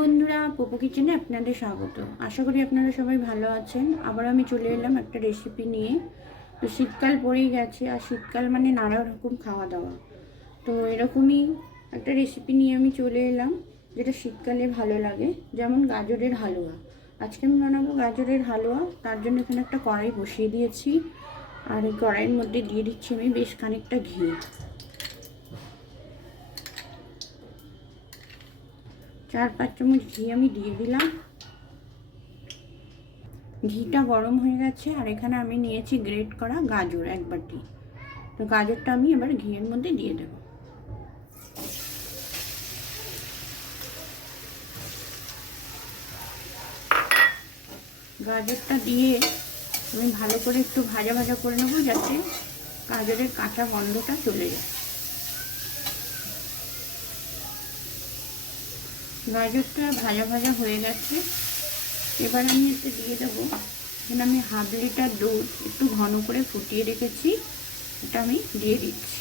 বন্ধুরা, পোপো কিচেনে আপনাদের স্বাগত। আশা করি আপনারা সবাই ভালো আছেন। আবার আমি চলে এলাম একটা রেসিপি নিয়ে। তো শীতকাল পড়েই গেছে, আর শীতকাল মানে নানা রকম খাওয়া দাওয়া। তো এরকমই একটা রেসিপি নিয়ে আমি চলে এলাম, যেটা শীতকালে ভালো লাগে, যেমন গাজরের হালুয়া। আজকে আমি বানাবো গাজরের হালুয়া। তার জন্য এখানে একটা কড়াই বসিয়ে দিয়েছি, আর এই কড়াইয়ের মধ্যে দিয়ে দিচ্ছি আমি বেশ খানিকটা ঘি। 4-5 চামচ ঘি আমি দিয়ে দিলাম। ঘিটা গরম হয়ে গেছে, আর এখানে আমি নিয়েছি গ্রেট করা গাজর 1 বাটি। তো গাজরটা আমি এবার ঘিয়ের মধ্যে দিয়ে দেব। গাজরটা দিয়ে আমি ভালো করে একটু ভাজা ভাজা করে নেবো, যাতে গাজরের কাঁচা গন্ধটা চলে যায়। গাজরটা ভাজা ভাজা হয়ে গেছে। এবার আমি এতে দিয়ে দেবো, এখানে আমি 1/2 লিটার দুধ একটু ঘন করে ফুটিয়ে রেখেছি, এটা আমি দিয়ে দিচ্ছি।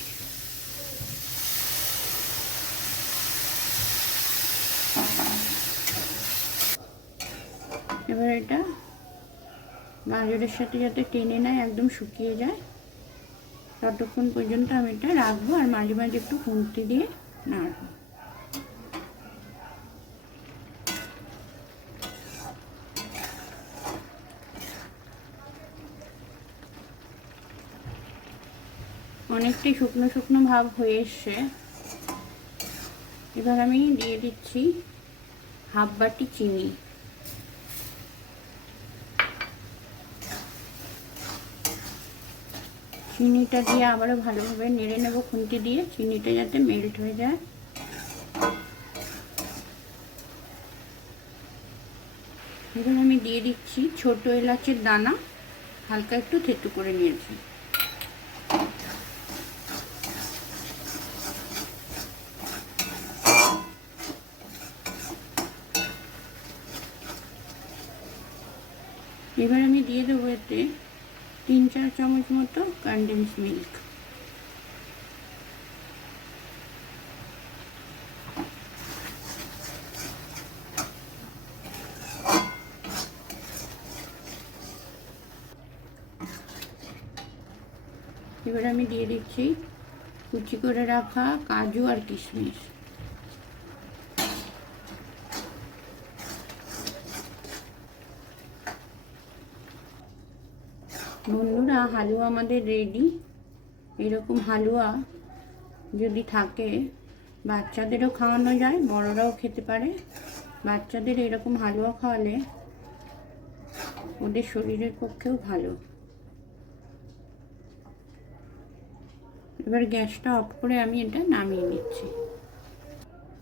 এবার এটা গাজরের সাথে যাতে টেনে নেয়, একদম শুকিয়ে যায়, ততক্ষণ পর্যন্ত আমি এটা রাখবো, আর মাঝে মাঝে একটু খুন্তি দিয়ে নাড়বো। অনেকটাই শুকনো শুকনো ভাব হয়ে এসছে। এবার আমি দিয়ে দিচ্ছি 1/2 বাটি চিনি। চিনিটা দিয়ে আবারও ভালোভাবে নেড়ে নেব খুন্তি দিয়ে, চিনিটা যাতে মেল্ট হয়ে যায়। এবার আমি দিয়ে দিচ্ছি ছোট এলাচের দানা, হালকা একটু থেতু করে নিয়েছি। এবার আমি দিয়ে দেবো এতে 3-4 চামচ মতো কনডেন্স মিল্ক। এবার আমি দিয়ে দিচ্ছি কুচি করে রাখা কাজু আর কিশমিশ। বন্ধুরা, হালুয়া আমাদের রেডি। এরকম হালুয়া যদি থাকে, বাচ্চাদেরও খাওয়ানো যায়, বড়রাও খেতে পারে। বাচ্চাদের এরকম হালুয়া খাওয়ালে ওদের শরীরের পক্ষেও ভালো। এবার গ্যাসটা অফ করে আমি এটা নামিয়ে নিচ্ছি।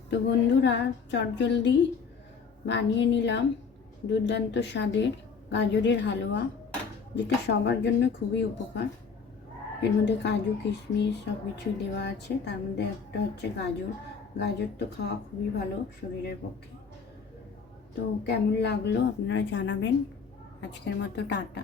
তো বন্ধুরা, চটজলদি বানিয়ে নিলাম দুর্দান্ত স্বাদের গাজরের হালুয়া, যেটা সবার জন্য খুবই উপকার। এর মধ্যে কাজু কিশমিশ সব কিছু দেওয়া আছে, তার মধ্যে একটা হচ্ছে গাজর। গাজর তো খাওয়া খুবই ভালো শরীরের পক্ষে। তো কেমন লাগলো আপনারা জানাবেন। আজকের মতো টাটা।